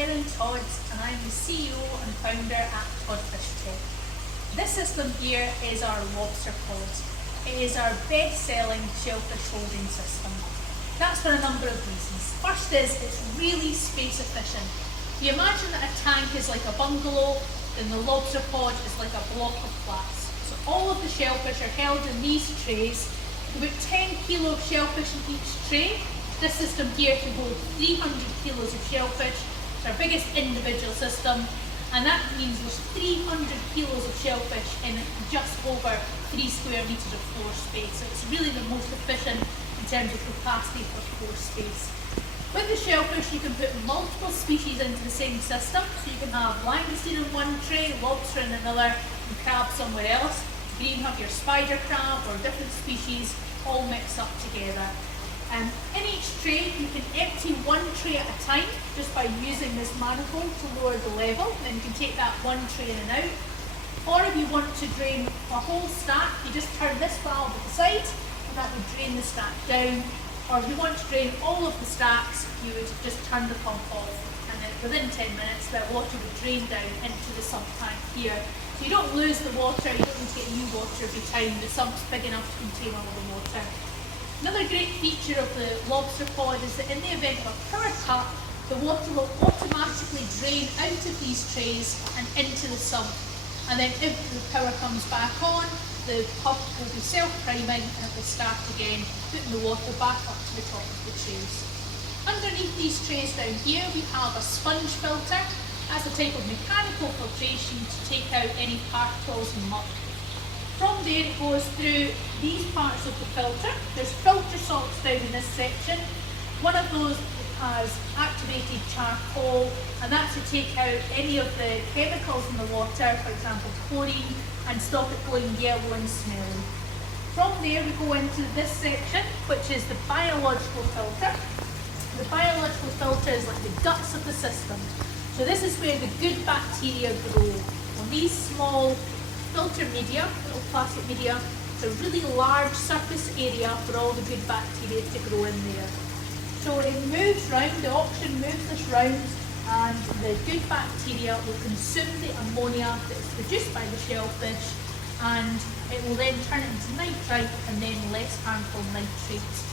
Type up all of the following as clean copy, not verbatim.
Todd and I'm the CEO and founder at Todd Fish Tech. This system here is our Lobster Pod. It is our best-selling shellfish holding system. That's for a number of reasons. First is it's really space efficient. If you imagine that a tank is like a bungalow, then the Lobster Pod is like a block of flats. So all of the shellfish are held in these trays. About 10 kilo of shellfish in each tray. This system here can hold 300 kilos of shellfish. It's our biggest individual system, and that means there's 300 kilos of shellfish in just over 3 square metres of floor space. So it's really the most efficient in terms of capacity for floor space. With the shellfish, you can put multiple species into the same system. So you can have langoustine in one tray, lobster in another, and crab somewhere else. You can even have your spider crab or different species all mixed up together. In each tray, you can empty one tray at a time just by using this manifold to lower the level. Then you can take that one tray in and out. Or if you want to drain a whole stack, you just turn this valve at the side and that would drain the stack down. Or if you want to drain all of the stacks, you would just turn the pump off, and then within 10 minutes the water would drain down into the sump tank here. So you don't lose the water, you don't need to get new water every time. The sump's big enough to contain all the water. Another great feature of the Lobster Pod is that in the event of a power cut, the water will automatically drain out of these trays and into the sump. And then if the power comes back on, the pump will be self-priming and it will start again, putting the water back up to the top of the trays. Underneath these trays down here, we have a sponge filter. That's a type of mechanical filtration to take out any particles and muck. From there it goes through these parts of the filter. There's filter salts down in this section. One of those has activated charcoal, and that's to take out any of the chemicals in the water, for example chlorine, and stop it going yellow and smelly. From there we go into this section, which is the biological filter. The biological filter is like the guts of the system. So this is where the good bacteria grow. On these small filter media, little plastic media, it's a really large surface area for all the good bacteria to grow in there. So it moves round, the oxygen moves this round, and the good bacteria will consume the ammonia that is produced by the shellfish, and it will then turn it into nitrite and then less harmful nitrates.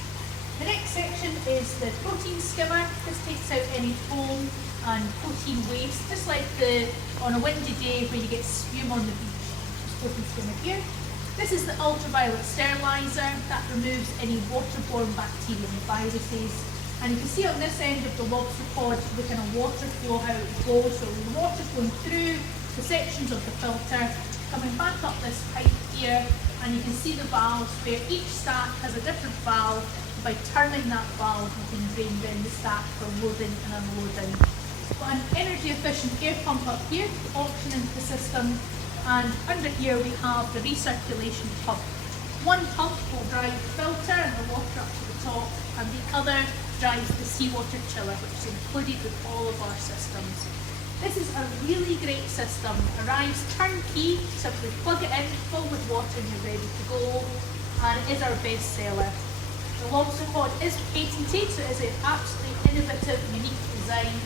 The next section is the protein skimmer. This takes out any foam and protein waste, just like on a windy day where you get spume on the beach. Protein skimmer here. This is the ultraviolet sterilizer that removes any waterborne bacteria and viruses. And you can see on this end of the Lobster Pod the kind of water flow, how it goes. So the water flowing through the sections of the filter, coming back up this pipe here, and you can see the valves where each stack has a different valve. By turning that valve, you can drain down the stack for loading and unloading. Got an energy efficient air pump up here to oxygen into the system. And under here we have the recirculation pump. One pump will drive the filter and the water up to the top, and the other drives the seawater chiller, which is included with all of our systems. This is a really great system. It arrives turnkey, simply plug it in, fill with water and you're ready to go, and it is our best seller. The Lobster Pod is patented, so it is an absolutely innovative, unique design,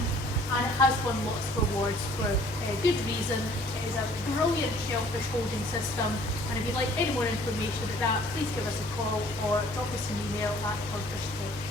and it has won lots of awards for good reason. It is a brilliant shellfish holding system, and if you'd like any more information about that, please give us a call or drop us an email at toddfishtech.